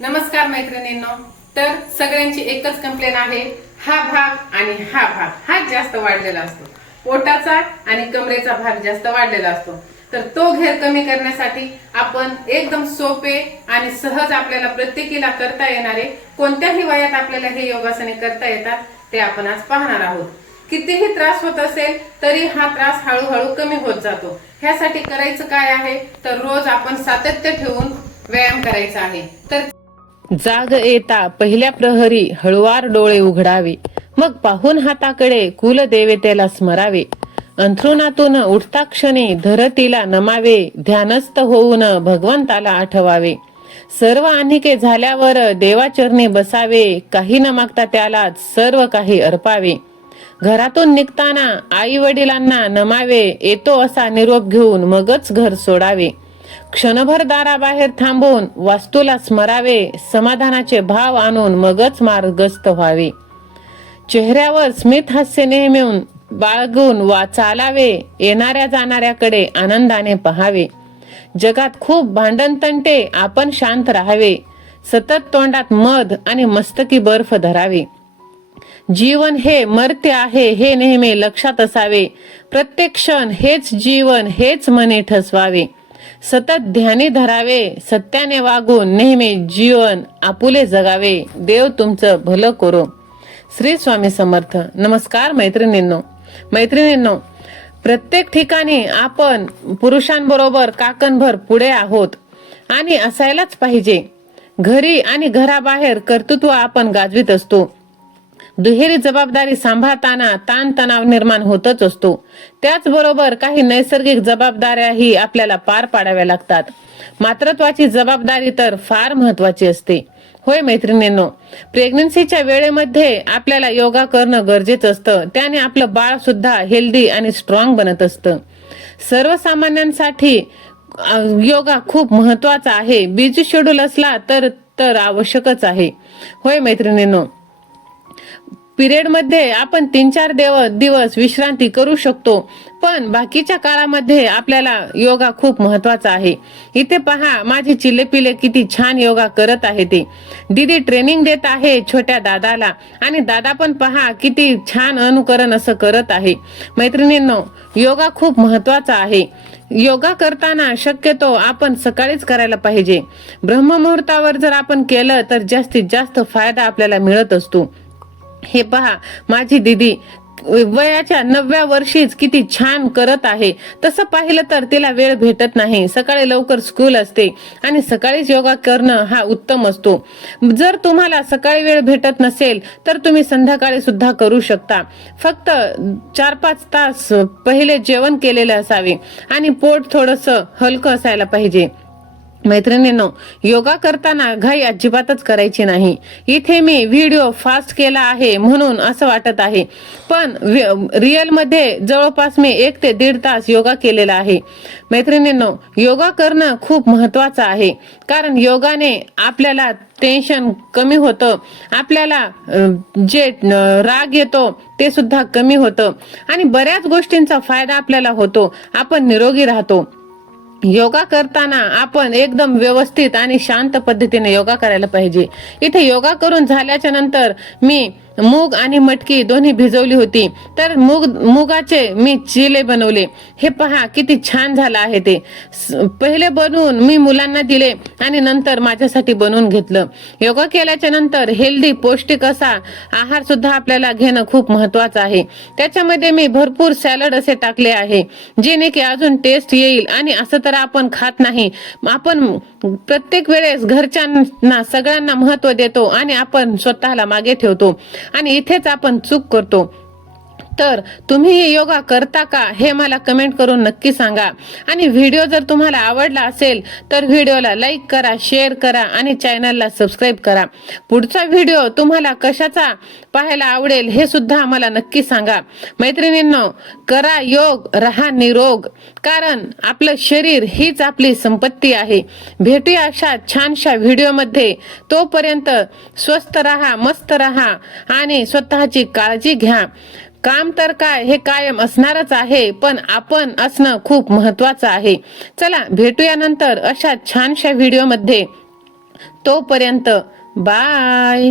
नमस्कार मैत्रिणींनो. तर सगळ्यांची एकच कंप्लेन आहे. हा भाग आणि हा भाग. हा जास्त वाढलेला असतो. पोटाचा आणि कमरेचा भाग जास्त वाढलेला असतो. तर तो घेर कमी करण्यासाठी आपण एकदम सोपे आणि सहज आपल्याला प्रत्येकीला करता येणारे कोणत्याही वयात आपल्याला हे योगासने करता येतात ते आपण आज पाहणार आहोत. कितीही त्रास होत असेल तरी हा त्रास हळूहळू कमी होत जातो. ह्यासाठी करायचं काय आहे? तर रोज आपण सातत्य ठेवून व्यायाम करायचा आहे. तर जाग येता पहिल्या प्रहरी हळुवार डोळे उघडावे. मग पाहून हाताकडे कुलदेवतेला स्मरावे. अंथरुणातून उठता क्षणी धरतीला नमावे ध्यानस्थ होऊन भगवंताला आठवावे. सर्व आणिके झाल्यावर देवाचरणी बसावे काही न मागता त्यालाच सर्व काही अर्पावे. घरातून निघताना आई वडिलांना नमावे येतो असा निरोप घेऊन मगच घर सोडावे. क्षणभर दाराबाहेर थांबून वास्तूला स्मरावे समाधानाचे भाव आणून मगच मार्गस्थ व्हावे. चेहऱ्यावर स्मित हास्य नेहमीऊन बाळगून वा चालावे येणाऱ्या जाणाऱ्याकडे आनंदाने पहावे. जगात खूप भांडणतंटे आपण शांत राहावे. सतत तोंडात मध आणि मस्तकी बर्फ धरावे. जीवन हे मर्त्य आहे हे नेहमी लक्षात असावे. प्रत्येक क्षण हेच जीवन हेच मने ठसवावे. सतत ध्यानी धरावे सत्याने वागून नेहमी जीवन आपुले जगावे. देव तुमचं भलं करो. श्री स्वामी समर्थ. नमस्कार मैत्रिणींनो. मैत्रिणींनो प्रत्येक ठिकाणी आपण पुरुषांबरोबर काकणभर पुढे आहोत आणि असायलाच पाहिजे. घरी आणि घराबाहेर कर्तृत्व आपण गाजवीत असतो. दुहेरी जबाबदारी सांभाळताना ताणतणाव निर्माण होतच असतो. त्याचबरोबर काही नैसर्गिक जबाबदाऱ्याही आपल्याला पार पाडाव्या लागतात. मातृत्वाची जबाबदारी तर फार महत्वाची असते. होय मैत्रिणींनो प्रेग्नन्सीच्या वेळेमध्ये आपल्याला योगा करणं गरजेचं असतं. त्याने आपलं बाळ सुद्धा हेल्दी आणि स्ट्रॉंग बनत असतं. सर्वसामान्यांसाठी योगा खूप महत्त्वाचा आहे. बिझी शेड्यूल असला तर तर आवश्यकच आहे. होय मैत्रिणींनो पिरियडमध्ये आपण तीन चार देव दिवस विश्रांती करू शकतो. पण बाकीच्या काळामध्ये आपल्याला योगा खूप महत्त्वाचा आहे. इथे पहा माझी चिले पिले किती छान योगा करत आहे ते. दीदी ट्रेनिंग देत आहे छोट्या दादाला आणि दादा पण पहा किती छान अनुकरण असं करत आहे. मैत्रिणींनो योगा खूप महत्त्वाचा आहे. योगा करताना शक्यतो आपण सकाळीच करायला पाहिजे. ब्रह्ममुहूर्तावर जर आपण केलं तर जास्तीत जास्त फायदा आपल्याला मिळत असतो. हे पहा माझी दिदी वयाच्या नवव्या वर्षीच किती छान करत आहे. तसं पाहिलं तर तिला वेळ भेटत नाही. सकाळी लवकर स्कूल असते आणि सकाळीच योगा करणं हा उत्तम असतो. जर तुम्हाला सकाळी वेळ भेटत नसेल तर तुम्ही संध्याकाळी सुद्धा करू शकता. फक्त चार पाच तास पहिले जेवण केलेले असावे आणि पोट थोडस हलकं असायला पाहिजे. मैत्रिणींनो योगा करताना घाई अजिबातच करायची नाही. इथे मी व्हिडिओ फास्ट केला आहे म्हणून असं वाटत आहे. पण रिअलमध्ये जवळपास मी एक ते दीड तास योगा केलेला आहे. मैत्रिणींनो योगा करणं खूप महत्वाचं आहे. कारण योगाने आपल्याला टेन्शन कमी होतं. आपल्याला जे राग येतो ते सुद्धा कमी होतं. आणि बऱ्याच गोष्टींचा फायदा आपल्याला होतो. आपण निरोगी राहतो. योगा करताना आपण एकदम व्यवस्थित आणि शांत पद्धतीने योगा करायला पाहिजे. इथे योगा करून झाल्याच्यानंतर मी मूग आणि मटकी दोन्ही भिजवली होती. तर मूग मुगाचे मी चिले बनवले. हे पहा किती छान झालं आहे ते. पहिले बनवून मी मुलांना दिले आणि नंतर माझ्यासाठी बनवून घेतलं. योगा केल्याच्यानंतर हेल्दी पौष्टिक असा आहार सुद्धा आपल्याला घेणं खूप महत्वाचं आहे. त्याच्यामध्ये मी भरपूर सॅलड असे टाकले आहे जेणे की अजून टेस्ट येईल आणि असं तर आपण खात नाही. आपण प्रत्येक वेळेस घरच्यांना सगळ्यांना महत्त्व देतो आणि आपण स्वतःला मागे ठेवतो. आणि इथेच आपण चूक करतो. तर तुम्ही योगा करता का हे मला कमेंट करून नक्की सांगा. आणि व्हिडिओ जर तुम्हाला आवडला असेल तर व्हिडिओला लाईक करा शेअर करा आणि चॅनलला सबस्क्राईब करा. पुढचा व्हिडिओ तुम्हाला कशाचा पाहायला आवडेल हे सुद्धा मला नक्की सांगा. मैत्रिणींनो करा योग रहा निरोग. कारण आपलं शरीर हीच आपली संपत्ती आहे. भेटूया अशा छानशा व्हिडिओमध्ये तोपर्यंत स्वस्थ रहा मस्त रहा आणि स्वतःची काळजी घ्या. काम तर काय हे कायम असणारच आहे पण आपण असणं खूप महत्वाचं आहे. चला भेटूया नंतर अशा छानशा व्हिडिओमध्ये तोपर्यंत बाय